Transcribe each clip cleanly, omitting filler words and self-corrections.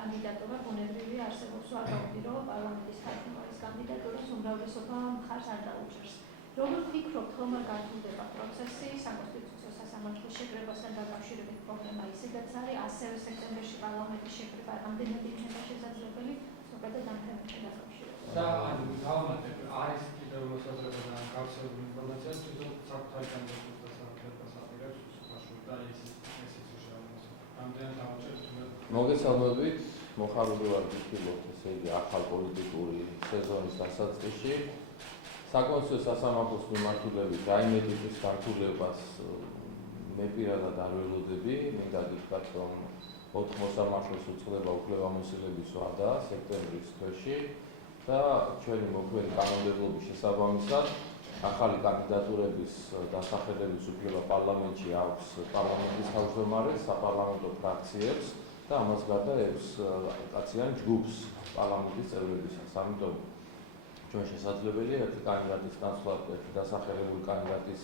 კანდიდატურა ბუნებრივია არსებობს ვარაუდი, რომ პარლამენტის თავმჯდომარის კანდიდატურას უმრავლესობა მხარს არ დაუჭერს. Როგორ ვფიქრობთ, რომ არ გართულდება პროცესი საკონსტიტუციო სასამართლოს შეკრებასთან დაკავშირებით პრობლემა ისედაც არის, ასევე სექტემბერში პარლამენტის შეკრება რამდენად იქნება შესაძლებელი, ზოგადად ამ თემებთან დაკავშირებით. და დავამატებ, არის კიდევ მოსაზრება გავრცელებული ინფორმაცია, თვითონ საკუთარი კანდიდატურის დასახელებას აპირებს უსუფაშური და ესეც შეავსო. რამდენად დავუჭერთ მოგესალმებით, მოხარული ვარ ვფიქრობთ, ესე იგი ახალ პოლიტიკური სეზონის დასაწყისში. საკონსტიტუციო სასამართლოს მიმართულებით რაიმე ტიპის გართულებას მე პირადად არ ველოდები, მინდა გითხრათ, რომ 4 მოსამართლეს უწყდება უფლებამოსილების ვადა სექტემბრის თვეში და ჩვენი მოქმედი კანონმდებლობის შესაბამისად ახალი კანდიდატურების დასახელების უფლება პარლამენტში აქვს პარლამენტის თავმჯდომარეს, საპარლამენტო ფრაქციებს და ამას გარდა 6 კაციან ჯგუფს პარლამენტის წევრებისას. ამიტომ ჩვენ შესაძლებელია ერთი კანდიდატის ნაცვლად ერთი დასახელებული კანდიდატის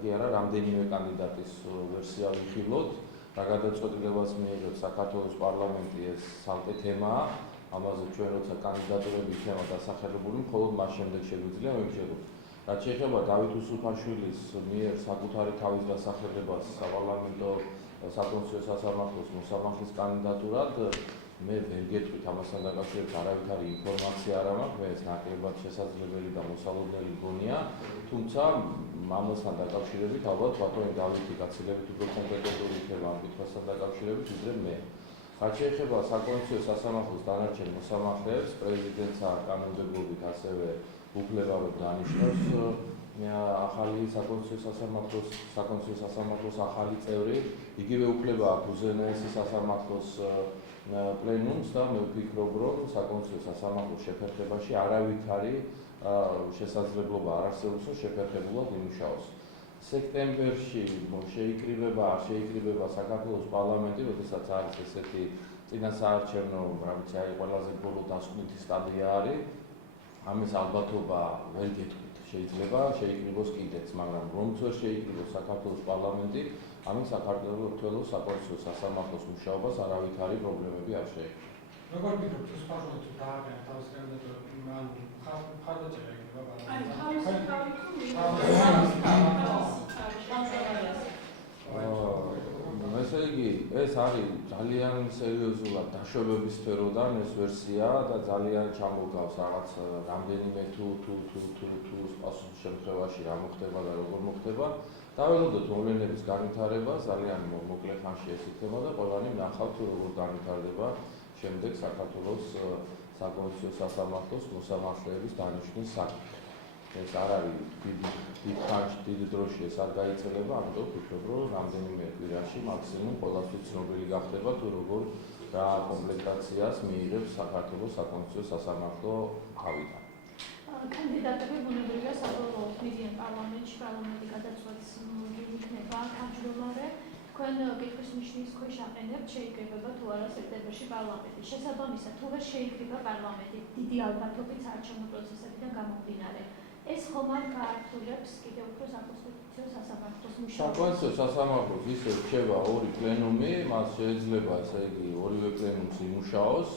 კი არა, რამდენიმე კანდიდატის ვერსია ვიხილოთ, რა გადაწყვეტილებას მიიღებს საქართველოს პარლამენტი ეს ცალკე თემაა, ამაზე ჩვენ როცა კანდიდატურები იქნება დასახელებული, მხოლოდ მას შემდეგ შეგვიძლია მივშეგოთ. რაც შეეხება დავით უსუფაშვილის მიერ საკუთარი თავის დასახელებას საპარლამენტო საკონსტიტუციო სასამართლოს მოსამართლის კანდიდატურად მე ვერ გეტყვით ამასთან დაკავშირებით არავითარი ინფორმაცია არ მაქვს, მე ეს ნაკლებად შესაძლებელი და მოსალოდნელი მგონია, თუმცა ამასთან დაკავშირებით ალბათ ბატონი დავითი გაცილებით უფრო კომპეტენტური იქნება ამ კითხვასთან დაკავშირებით, ვიდრე მე. რაც შეეხება საკონსტიტუციო სასამართლოს დანარჩენ მოსამართლეებს, პრეზიდენტს კანონმდებლობით ასევე უფლება რომ დანიშნოს ახალი საკონსტიტუციო სასამართლოს ახალი წევრი, იგივე უფლება აქვს უზენაესი სასამართლოს პლენუმს და მე ვფიქრობ, რომ საკონსტიტუციო სასამართლოს შეფერხებაში არავითარი შესაძლებლობა არ არსებობს, რომ შეფერხებულად იმუშაოს. სექტემბერში შეიკრიბება საქართველოს პარლამენტი, როდესაც არის ესეთი წინასაარჩევნო, რა ვიცი, ყველაზე ბოლო დასკვნითი სტადია არის. ამის ალბათობა ვერ გეტყვით, შეიძლება შეიკრიბოს კიდეც, მაგრამ რომც ვერ შეიკრიბოს საქართველოს პარლამენტი, ამის საქართველოს საკონსტიტუციო სასამართლოს მუშაობას არავითარი პრობლემები არ შეექმნა. როგორ ვფიქრობთ, უსუფაშური თუ დააგროვებთ თავის კანდიდატურას, ან მხარდაჭერა იქნება ესე იგი, ეს არის ძალიან სერიოზულად დაშვებების სფეროდან ეს ვერსია და ძალიან ჩამოგავს რაღაც რამდენიმე თუ პასუხის შემთხვევაში რა მოხდება და როგორ მოხდება. დაველოდოთ მოვლენების განვითარება, ძალიან მოკლე ხანში ეს იქნება და ყველანი ნახავთ თუ როგორ განვითარდება შემდეგ საქართველოს საკონსტიტუციო სასამართლოს მოსამართლეების დანიშვნის საქმე. ეს არ არის დიდ დროში ეს არ გაიწელება, ამიტომ ვფიქრობ, რომ რამდენიმე კვირაში მაქსიმუმ ყველასთვის ცნობილი გახდება თუ როგორ რა კომპლექტაციას მიიღებს საქართველოს საკონსტიტუციო სასამართლო თავიდან. კანდიდატები ბუნებრივია საბოლოოდ მიდიან პარლამენტში, პარლამენტი გადაწყვეტს იქნება თავმჯდომარე. თქვენ კითხვის ნიშნის ქვეშ აყენებთ, შეიკრიბება თუ არა სექტემბერში პარლამენტი. შესაბამისად, თუ ვერ შეიკრიბა პარლამენტი, დიდი ალბათობით საარჩევნო პროცესებიდან გამომდინარე. ეს ხომ არ გაართულებს კიდევ უფრო საკონსტიტუციო სასამართლოს მუშაობას. საკონსტიტუციო სასამართლოს ისე რჩება 2 პლენუმი, მას შეიძლება ესე იგი ორივე პლენუმს იმუშაოს.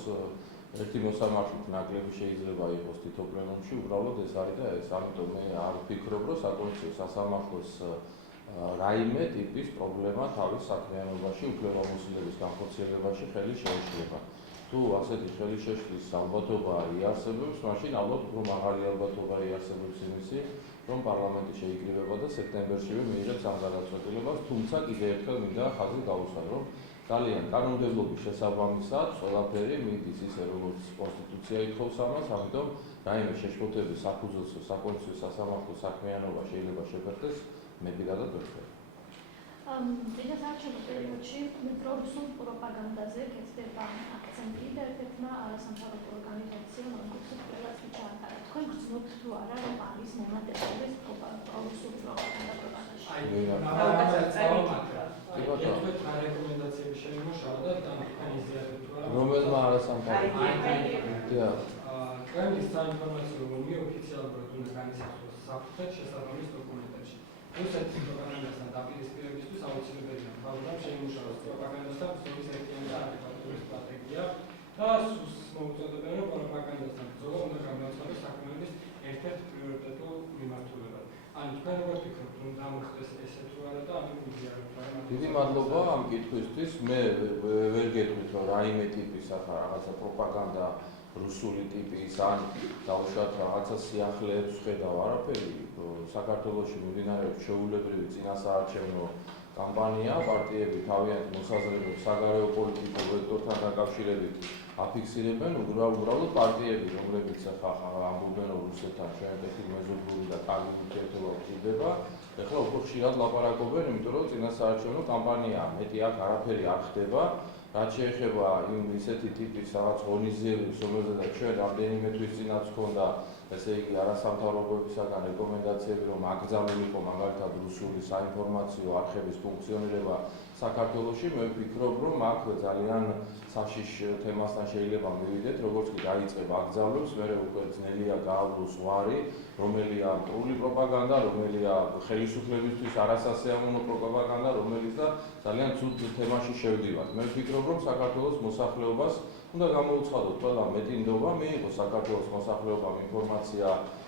ერთი მოსამართლით ნაკლები შეიძლება იყოს თითო პლენუმში, უბრალოდ ეს არის და ეს, ამიტომ მე არ ვფიქრობ, რომ საკონსტიტუციო სასამართლოს რაიმე ტიპის პრობლემა თავის საქმიანობაში, უფლებამოსილების განხორციელებაში ხელი შეეშლება. თუ ასეთი ხელი შეშლის ალბათობა იარსებებს, მაშინ ალბათ უფრო მაღალი ალბათობა იარსებებს იმისი, რომ პარლამენტი შეიკრიბება და სექტემბერშივე მიიღებს ამ გადაწყვეტილებას, თუმცა კიდევ ერთხელ მინდა ხაზი გავუსვათ, რომ ძალიან კანონმდებლობის შესაბამისად ყველაფერი მიდის ისე, როგორც კონსტიტუცია ითხოვს ამას, ამიტომ რაიმე შეშფოთების საფუძველზე საკონსტიტუციო სასამართლოს საქმიანობა შეიძლება შეფერხდეს, მე პირადად ვფიქრობ. წინა საარჩევნო პერიოდში პრორუსულ პროპაგანდაზე კეთდება აქცენტი და ერთ-ერთმა არასამთავრობო ორგანიზაციამ ამბობს, ყველას ჩაატარა. თქვენ გრძნობთ თუ არა, რომ არის მონაწილეობის პრორუსულ პროპაგანდა პროპაგანდაში? რეკომენდაციები შემოშალა და თქვენი ზიარეთ თუ არა? რომელმა არასამთავრობო კრემლის საინფორმაციო ომი ოფიციალურად უნდა განისაზღვროს საფრთხეთ შესაბამის დოკუმენტებში. რუსეთის პროპაგანდასთან დაპირისპირებისთვის აუცილებელია თავიდან შეიმუშაოს პროპაგანდასთან ბრძოლის ერთიანი ადეკვატური სტრატეგია და მოუწოდებენ რომ პროპაგანდასთან ბრძოლა უნდა გამოაცხადოს საქმეების ერთ-ერთ პრიორიტეტულ მიმართულებად. ან თქვენ როგორ ფიქრობთ, რომ დამხდეს ესე თუ არა და ამით მიზიარებთ რა? დიდი მადლობა ამ კითხვისთვის. მე ვერ გეტყვით რომ რაიმე ტიპის ახლა რაღაცა პროპაგანდა რუსული ტიპის ან დავუშვათ რაღაცა სიახლეებს ხედავ არაფერი. საქართველოში მიმდინარეობს ჩვეულებრივი წინასაარჩევნო კამპანია, პარტიები თავიანთ მოსაზრებებს საგარეო პოლიტიკურ ვექტორთან დაკავშირებით აფიქსირებენ, უბრალოდ პარტიები, რომლებიც ახლა ამბობენ რომ რუსეთთან ჩვენეთში მეზობლური და კარგი ურთიერთობა გვჭირდება, ეხლა უფრო ხშირად ლაპარაკობენ, იმიტომ რომ წინასაარჩევნო კამპანია მეტი აქ არაფერი არ ხდება. რაც შეეხება იმ ისეთი ტიპის რაღაც ღონისძიებებს, რომელზედაც ჩვენ რამდენიმე თვის წინაც ჰქონდა, ესე იგი არასამთავრობოებისაგან რეკომენდაციები, რომ აკრძალულიყო მაგალითად რუსული საინფორმაციო არხების ფუნქციონირება საქართველოში, მე ვფიქრობ, რომ აქ ძალიან საშიშ თემასთან შეიძლება მივიდეთ, როგორც კი დაიწყება აკრძალვებს, მერე უკვე ძნელია გაავლოს ზღვარი, რომელია მტრული პროპაგანდა, რომელია ხელისუფლებისთვის არასასიამოვნო პროპაგანდა, რომელიც და ძალიან ცუდ თემაში შევდივართ. მე ვფიქრობ, რომ საქართველოს მოსახლეობას უნდა გამოუცხადოთ ყველა მეტინდობა, მიიღოს საქართველოს მოსახლეობამ ინფორმაცია,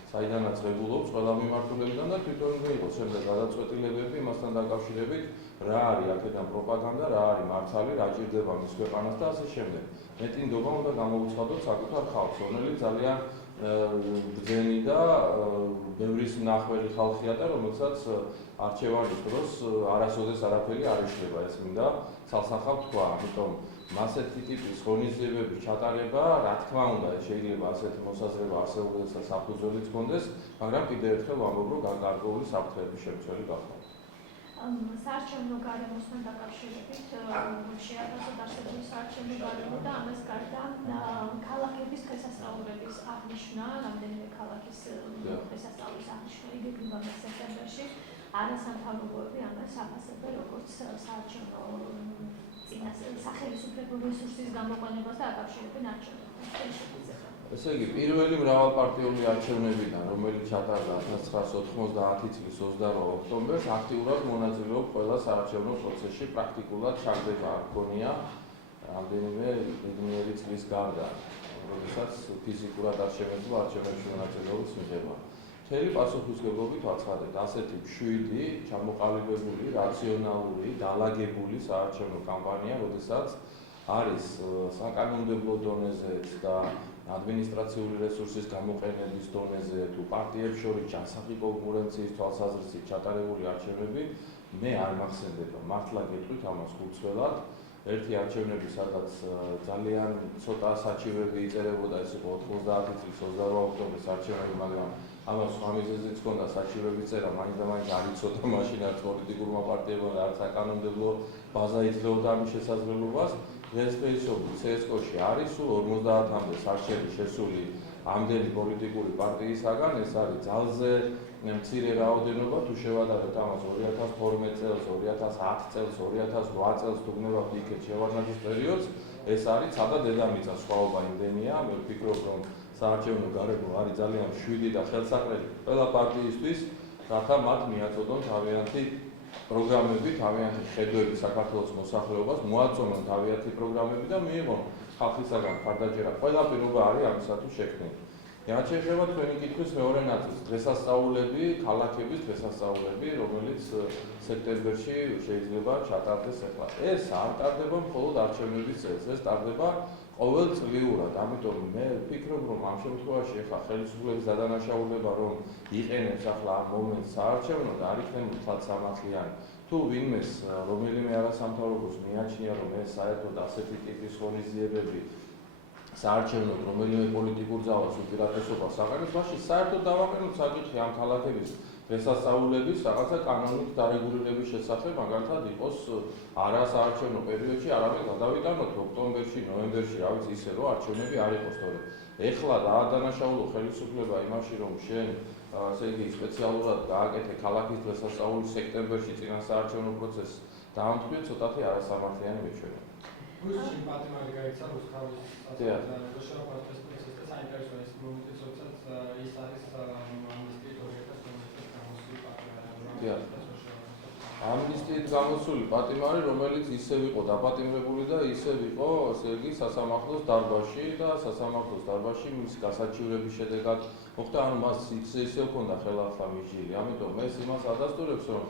საიდანაც ღებულობს ყველა მიმართულებიდან და თვითონ მიიღოს შემდეგ გადაწყვეტილებები იმასთან დაკავშირებით, რა არის აქედან პროპაგანდა, რა არის მართალი, რა ჭირდება მის ქვეყანას და ასე შემდეგ. მეტინდობა უნდა გამოუცხადოთ საკუთარ ხალხს, რომელიც ძალიან ბრძენი და ბევრის მნახველი ხალხია და რომელსაც არჩევანის დროს არასოდეს არაფერი არ ეშლება, ეს მინდა ცალსახავ თქვა. ამიტომ ასეთი ტიპის ღონისძიებების ჩატარება, რა თქმა უნდა, შეიძლება ასეთი მოსაზრება არსებობდეს და საფუძველიც ჰქონდეს, მაგრამ კიდევ ერთხელ ვამბობ, რომ გარკვეული საფრთხეების შემცველი გახდა. საარჩევნო გარემოსთან დაკავშირებით შეადარსოთ არსებული საარჩევნო გარემო და ამას გარდა ქალაქების დღესასწაულების აღნიშვნა, რამდენიმე ქალაქის დღესასწაულის აღნიშვნა იგეგმება სექტემბერში, არასამთავრობოები ამას აფასებენ როგორც საარჩევნო სახელმწიფო რესურსის გამოყენებას და აკავშირებენ არჩევნებს. ესე იგი, პირველი მრავალპარტიული არჩევნებიდან, რომელიც ჩატარდა 1990 წლის 28 ოქტომბერს, აქტიურად მონაწილეობ ყველა საარჩევნო პროცესში, პრაქტიკულად ჩაგდება არ ჰქონია რამდენიმე ბედნიერი წლის გარდა, როდესაც ფიზიკურად არ შემეძლო არჩევნებში მონაწილეობის მიღება. მთელი პასუხისმგებლობით ვაცხადებთ, ასეთი მშვიდი, ჩამოყალიბებული, რაციონალური, დალაგებული საარჩევნო კამპანია, როდესაც არის საკანონმდებლო დონეზეც და ადმინისტრაციული რესურსის გამოყენების დონეზე თუ პარტიებს შორის ჯანსაღი კონკურენციის თვალსაზრისით ჩატარებული არჩევნები, მე არ მახსენდება, მართლა გეტყვით ამას ხუთწველად, ერთი არჩევნები, სადაც ძალიან ცოტა საჩივები იწერებოდა, ეს იყო 90 წლის 28 ოქტომბრის არჩევნები, მაგრამ ამას სხვა მიზეზიც ჰქონდა საჩივების წერა, მაინც და მაინც არ იცოდა მაშინ არც პოლიტიკურმა პარტიებმა და არც საკანონმდებლო ბაზა იძლეოდა ამის შესაძლებლობას. დღეს CSKO-ში არის სულ 50-მდე საარჩევნო შესული ამდენი პოლიტიკური პარტიისაგან, ეს არის ძალზე მცირე რაოდენობა, თუ შევადარებთ ამას 2012 წელს, 2010 წელს, 2008 წელს თუ გნებავთ იქეთ შევარდნაძის პერიოდს, ეს არის ცადა დედამიწა, სხვაობა იმდენია, მე ვფიქრობ, რომ საარჩევნო გარემო არის ძალიან მშვიდი და ხელსაყრელი ყველა პარტიისთვის, რათა მათ მიაწოდონ თავიანთი პროგრამები, თავიანთი ხედვები საქართველოს მოსახლეობას, მოაწონონ თავიანთი პროგრამები და მიიღონ ხალხისაგან მხარდაჭერა. ყველა პირობა არის ამისათვის შექმნილი. რაც შეეხება თქვენი კითხვის მეორე ნაწილს, დღესასწაულები, ქალაქების დღესასწაულები, რომელიც სექტემბერში შეიძლება ჩატარდეს ახლა. ეს არ ტარდება მხოლოდ არჩევნების წელს, ეს ტარდება ყოველწლიურად. ამიტომ მე ვფიქრობ, რომ ამ შემთხვევაში ახლა ხელისუფლების დადანაშაულება, რომ იყენებს ახლა ამ მომენტს საარჩევნოდ, არ იქნება თვალ სამართლიანი. თუ ვინმეს რომელიმე არასამთავრობოს მიაჩნია, რომ ეს საერთოდ ასეთი ტიპის ღონისძიებები საარჩევნოდ რომელიმე პოლიტიკურ ძალას უპირატესობას აყენებს, მაშინ საერთოდ დავაყენოთ საკითხი ამ ქალაქების დღესასწაულების რაღაცა კანონით დარეგულირების შესახებ, მაგალითად იყოს არა საარჩევნო პერიოდში, არამედ გადავიტანოთ ოქტომბერში, ნოემბერში, რა ვიცი, ისე რომ არჩევნები არ იყოს, თორემ ეხლა დაადანაშაულო ხელისუფლება იმაში, რომ შენ ასე იგი სპეციალურად გააკეთე ქალაქის დღესასწაული სექტემბერში წინასაარჩევნო პროცესს დაამტკიცე, ცოტათი არასამართლიანი მეჩვენება. რუსში პატიმარი გაიცა რუსთავის შეფასების პროცესს და საინტერესო ის მომენტი, როდესაც ის არის ამის ტერიტორიაზე, რომელსაც გამოსული პატიმარი. ამნისტიით გამოსული პატიმარი, რომელიც ისევ იყო დაპატიმრებული და ისევ იყო, ესე იგი, სასამართლოს დარბაზში და სასამართლოს დარბაზში მის გასაჩივრების შედეგად მოხდა, ანუ მას ისევ ჰქონდა ხელახლა მიჯილი. ამიტომ ეს იმას ადასტურებს, რომ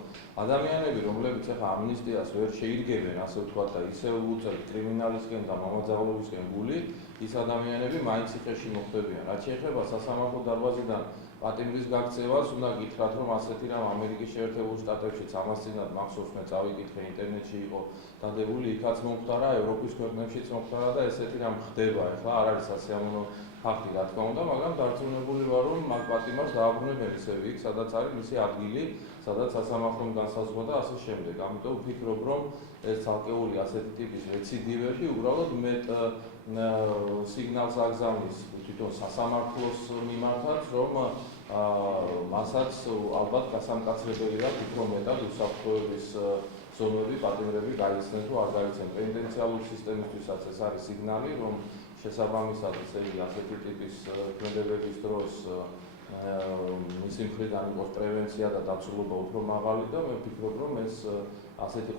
ადამიანები, რომლებიც ახლა ამნისტიას ვერ შეირგებენ, ასე ვთქვათ, და ისევ უწევთ კრიმინალისკენ და მამაძაღლობისკენ გული, ის ადამიანები მაინც ციხეში მოხვდებიან. რაც შეეხება სასამართლო დარბაზიდან პატიმრის გაქცევას, უნდა გითხრათ, რომ ასეთი რამ ამერიკის შეერთებულ შტატებშიც ამას წინათ მახსოვს მე წავიკითხე, ინტერნეტში იყო დადებული, იქაც მომხდარა, ევროპის ქვეყნებშიც მომხდარა და ესეთი რამ ხდება. ახლა არ არის ასეამოვნო ფაქტი, რა თქმა უნდა, მაგრამ დარწმუნებული ვარ, რომ მაგ პატიმარს დააბრუნებენ ისევ იქ, სადაც არის მისი ადგილი, სადაც სასამართლომ განსაზღვრა და ასე შემდეგ. ამიტომ ვფიქრობ, რომ ეს ცალკეული ასეთი ტიპის რეციდივები უბრალოდ მეტ სიგნალს აგზავნის თვითონ სასამართლოს მიმართაც, რომ მასაც ალბათ გასამკაცრებელი აქვს უფრო მეტად უსაფრთხოების ზონები, პატიმრები გაიცნეს თუ არ გაიცნეს. პენიტენციალური სისტემისთვისაც ეს არის სიგნალი, რომ შესაბამისად ესე იგი ასეთი ტიპის ქმედებების დროს მისი მხრიდან იყოს პრევენცია და დაცულობა უფრო მაღალი და მე ვფიქრობ, რომ ეს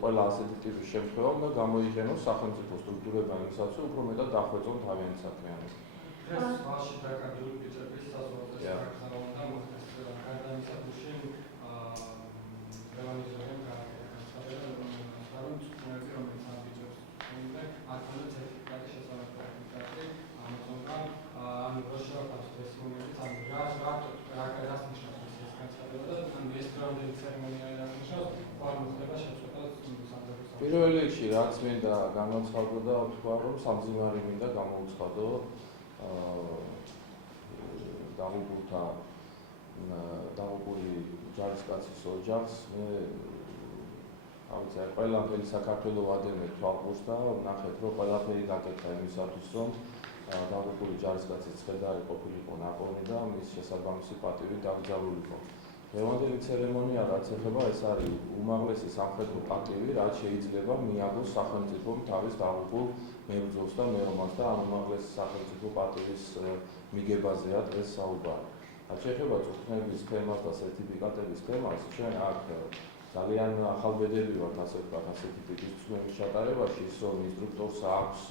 ყველა ასეთი ტიპის შემთხვევა უნდა გამოიყენოს სახელმწიფო სტრუქტურებმა იმისათვის, რომ უფრო მეტად დახვეწონ თავიანთი საქმიანობა. ეს მასში დაკარგული ბიჭების საზღვარგარეთ და მოხდეს გარდა იმისა, გუშინ რევოლუციამ განაცხადა, რომ წვნები, რომელიც ამ ბიჭებს უნდა არ ქონდა სერტიფიკატი შესაბამისი სერტიფიკატი ამაზონგან, ანუ რო შევაფასოთ ეს მომენტიც, ანუ რას ნიშნავს ეს განცხადება და ანუ ეს რამდენი ცერემონია აღნიშნავს, არ მოხდება შეწყვეტა სამხედრო. პირველ რიგში რაც მინდა განაცხადო და ვთქვა, რომ სამძიმარი მინდა გამოუცხადო დაღუპული ჯარისკაცის ოჯახს. მე ყველაფერი საქართველოს ვადევნე თვალყურს და ვნახეთ, რომ ყველაფერი გაკეთდა იმისათვის, რომ დაღუპული ჯარისკაცის ცხედარი ყოფილიყო ნაპოვნი და მის შესაბამისი პატივი დაკრძალულიყო. დღევანდელი ცერემონია, რაც ეხება, ეს არის უმაღლესი სამხედრო პატივი, რაც შეიძლება მიაგოს სახელმწიფომ თავის დაღუპულ მებრძოლს და მეომარს და ამ უმაღლესი სახელმწიფო პატივის მიგებაზეა დღეს საუბარი. რაც შეეხება წვრთნების თემას და სერტიფიკატების თემას, ჩვენ აქ ძალიან ახალბედები ვართ, ასე ვთქვათ, ასეთი ტიპის წვრთნების ჩატარებაში, ის რომ ინსტრუქტორს აქვს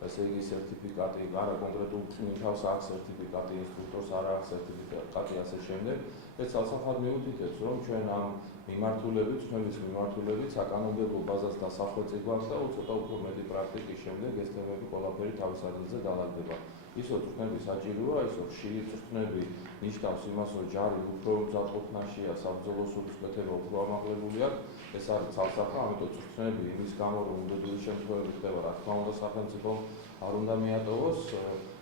ესე იგი სერტიფიკატი, არა კონკრეტულ წვრთნელს აქვს სერტიფიკატი, ინსტრუქტორს არ აქვს სერტიფიკატი, ასე შემდეგ. ეს ცალსახად მიუთითებს, რომ ჩვენ ამ მიმართულებით, წვრთნების მიმართულებით საკანონმდებლო ბაზას დასახვეწი გვაქვს და ცოტა უფრო მეტი პრაქტიკის შემდეგ ეს თემები ყველაფერი თავის ადგილზე დალაგდება. ისო წვრთნები საჭიროა, ისო ხშირი წვრთნები ნიშნავს იმას, რომ ჯარი უფრო მზადყოფნაშია, საბრძოლო სულისკვეთება უფრო ამაღლებული აქვს. ეს არის ცალსახა, ამიტომ წვრთნები იმის გამო, რომ უდიდესი შემთხვევები ხდება, რა თქმა უნდა, სახელმწიფომ არ უნდა მიატოვოს,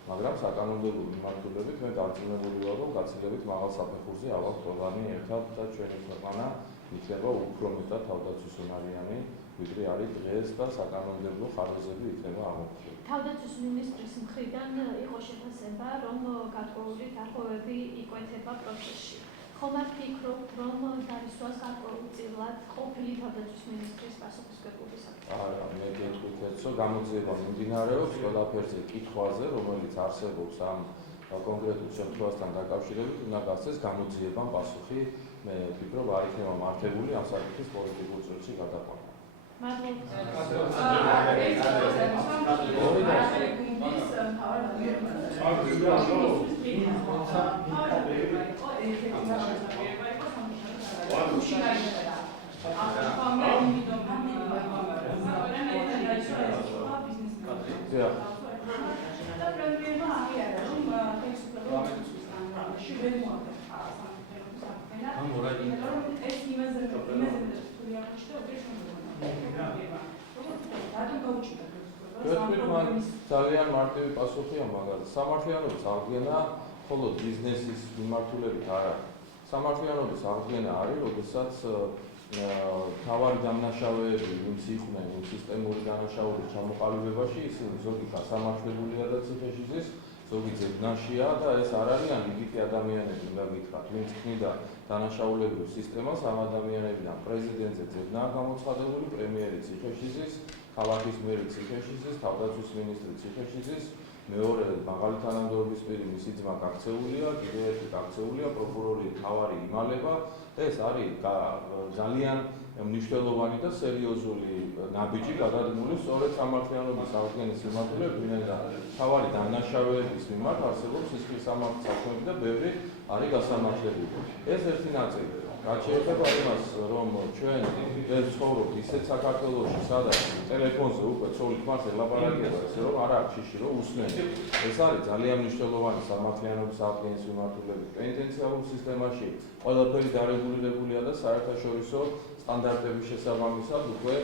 მაგრამ საკანონმდებლო მიმართულებით მე დარწმუნებული ვარ, რომ გაცილებით მაღალ საფეხურზე ავალთ ყველანი ერთად და ჩვენი ქვეყანა იქნება უფრო მეტად თავდაცვისუნარიანი, ვიდრე არის დღეს და საკანონმდებლო ხარჯები იქნება ამოქმედებული. თავდაცვის მინისტრის მხრიდან იყო შეფასება, რომ გარკვეული დარღვევები იკვეთება პროცესში. ხომ არ ფიქრობთ, რომ დაისვას გარკვეულწილად ყოფილი თავდაცვის მინისტრის პასუხისმგებლობის საკითხი? არა, მე გეტყვით, რომ გამოძიება მიმდინარეობს ყველაფერზე კითხვაზე, რომელიც არსებობს ამ კონკრეტულ შემთხვევასთან დაკავშირებით, უნდა გასცეს გამოძიებამ პასუხი. მე ვფიქრობ, არ იქნება მართებული ამ საკითხის პოლიტიკურ წრეში გადაყვანა. ძალიან მარტივი პასუხია მაგალითად. სამართლიანობის აღდგენა მხოლოდ ბიზნესის მიმართულებით არ არის. სამართლიანობის აღდგენა არის, როდესაც თავარი დამნაშავეები, ვინც იყვნენ იმ სისტემური დანაშაულების ჩამოყალიბებაში, ისინი ზოგი გასამართლებულია და ციხეში ზის, ზოგი ძებნაშია და ეს არ არიან იგივე ადამიანები, უნდა გითხრათ, ვინც ქმნიდა დანაშაულებრივ სისტემას, ამ ადამიანებიდან პრეზიდენტზე ძებნაა გამოცხადებული, პრემიერი ციხეში ზის, ქალაქის მერი ციხეში ზის, თავდაცვის მინისტრი ციხეში ზის, მეორე მაღალი თანამდებობის პირი მისი ძმა გაქცეულია, კიდევ ერთი გაქცეულია, პროკურორი თავარი იმალება. ეს არის ძალიან მნიშვნელოვანი და სერიოზული ნაბიჯი გადადგმული სწორედ სამართლიანობის აღდგენის მიმართულებით, ვინაიდან თავარი დანაშაულების მიმართ არსებობს სისხლის სამართლის საქმეები და ბევრი არის გასამართლებელი. ეს ერთი ნაწილი. რაც შეეხება იმას, რომ ჩვენ ვცხოვრობთ ისეთ საქართველოში, სადაც ტელეფონზე უკვე ცოლით მას ელაპარაკება, ესე რომ არ აქვს შიში, რომ უსმენია. ეს არის ძალიან მნიშვნელოვანი სამართლიანობის აღდგენის მიმართულებით. პენიტენციარულ სისტემაში ყველაფერი დარეგულირებულია და საერთაშორისო სტანდარტების შესაბამისად უკვე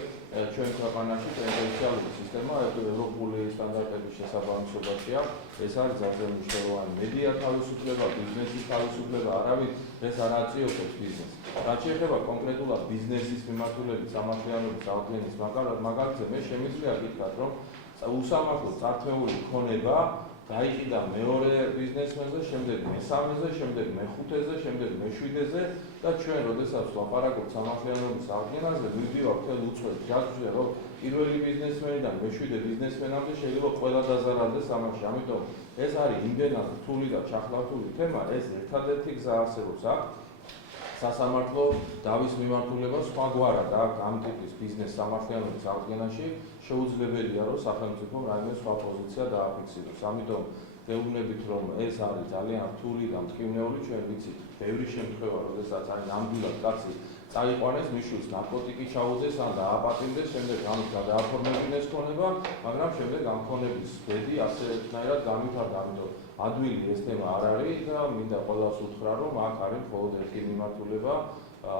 ჩვენ ქვეყანაში პენიტენციარული სისტემა ევროპული სტანდარტების შესაბამისობაშია. ეს არის ძალიან მნიშვნელოვანი. მედია თავისუფლება, ბიზნესის თავისუფლება, არავის ეს არ აწიოებს ბიზნესს. რაც შეეხება კონკრეტულად ბიზნესის მიმართულებით სამართლიანობის აღდგენის მაგალითზე, მე შემიძლია გითხრათ, რომ უსამართლო წართმეული ქონება გაიყიდა მეორე ბიზნესმენზე, შემდეგ მესამეზე, შემდეგ მეხუთეზე, შემდეგ მეშვიდეზე და ჩვენ როდესაც ვლაპარაკობთ სამართლიანობის აღდგენაზე, მივდივართ მთელ უწყვეტ ჯაჭვზე, რომ პირველი ბიზნესმენიდან მეშვიდე ბიზნესმენამდე შეიძლება ყველა დაზარალდეს ამაში. ამიტომ ეს არის იმდენად რთული და ჩახლართული თემა, ეს ერთადერთი გზა არსებობს აქ სასამართლო დავის მიმართულება სხვაგვარად აქ ამ ტიპის ბიზნეს სამართლიანობის აღდგენაში შეუძლებელია, რომ სახელმწიფომ რაიმე სხვა პოზიცია დააფიქსიროს. ამიტომ გეუბნებით, რომ ეს არის ძალიან რთული და მტკივნეული, ჩვენ ვიცით, ბევრი შემთხვევა, როდესაც არის ნამდვილად კაცი წაიყვანეს, მიშვილს ნარკოტიკი ჩაუდეს ან დააპატიმრდეს, შემდეგ ამით გადააფორმებინეს ქონება, მაგრამ შემდეგ ამ ქონების ბედი ასეთნაირად გამიფარდა. ამიტომ ადვილი ეს თემა არ არის და მინდა ყველას უთხრა, რომ აქ არის მხოლოდ ერთი მიმართულება,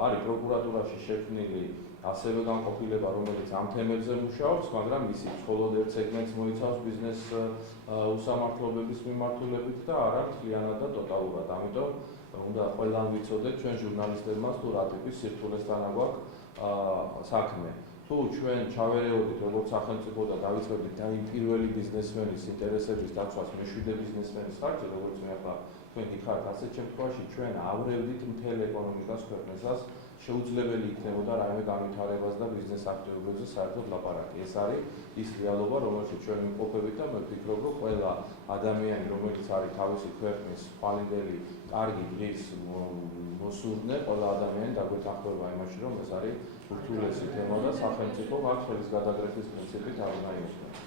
არის პროკურატურაში შექმნილი ასევე განყოფილება, რომელიც ამ თემებზე მუშაობს, მაგრამ ისი მხოლოდ ერთ სეგმენტს მოიცავს ბიზნეს უსამართლობების მიმართულებით და არა მთლიანად და ტოტალურად. ამიტომ უნდა ყველამ ვიცოდეთ ჩვენ ჟურნალისტებმაც თუ რა ტიპის სირთულესთან აგვაქვს საქმე. თუ ჩვენ ჩავერეოდით როგორც სახელმწიფო და დავიწყებდით და იმ პირველი ბიზნესმენის ინტერესების დაცვას მეშვიდე ბიზნესმენის ხარჯზე, როგორც მე ახლა თქვენ გითხარით, ასეთ შემთხვევაში ჩვენ ავრევდით მთელ ეკონომიკას ქვეყნისას, შეუძლებელი იქნებოდა რაიმე განვითარებას და ბიზნეს აქტივობებზე საერთოდ ლაპარაკი. ეს არის ის რეალობა, რომელშიც ჩვენ ვიმყოფებით და მე ვფიქრობ, რომ ყველა ადამიანი, რომელიც არის თავისი ქვეყნის ხვალინდელი, კარგი დღის მოსურნე, ყველა ადამიანი დაგვეთანხმება იმაში, რომ ეს არის ურთულესი თემა და სახელმწიფო აქ ხელის გადაგრეხვის პრინციპით არ უნდა იოსნოს.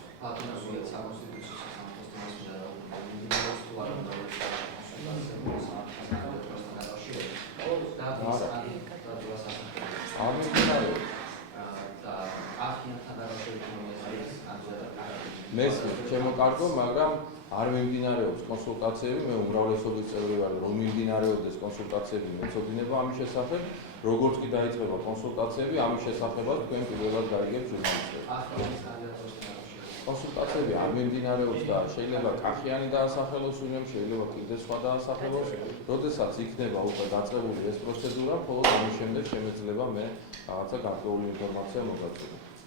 მესმის, ჩემო კარგო, მაგრამ არ მიმდინარეობს კონსულტაციები, მე უმრავლესობის წევრი ვარ, რომ მიმდინარეობდეს კონსულტაციები მეცოდინება ამის შესახებ, როგორც კი დაიწყება კონსულტაციები, ამის შესახებაც თქვენ პირველად გაიგებთ ჟურნალისტებს. კონსულტაციები არ მიმდინარეობს და შეიძლება კახიანი დაასახელოს ვინმე, შეიძლება კიდევ სხვა დაასახელოს, როდესაც იქნება უკვე დაწყებული ეს პროცედურა, მხოლოდ ამის შემდეგ შემეძლება მე რაღაცა გარკვეული ინფორმაცია მოგაწოდოთ.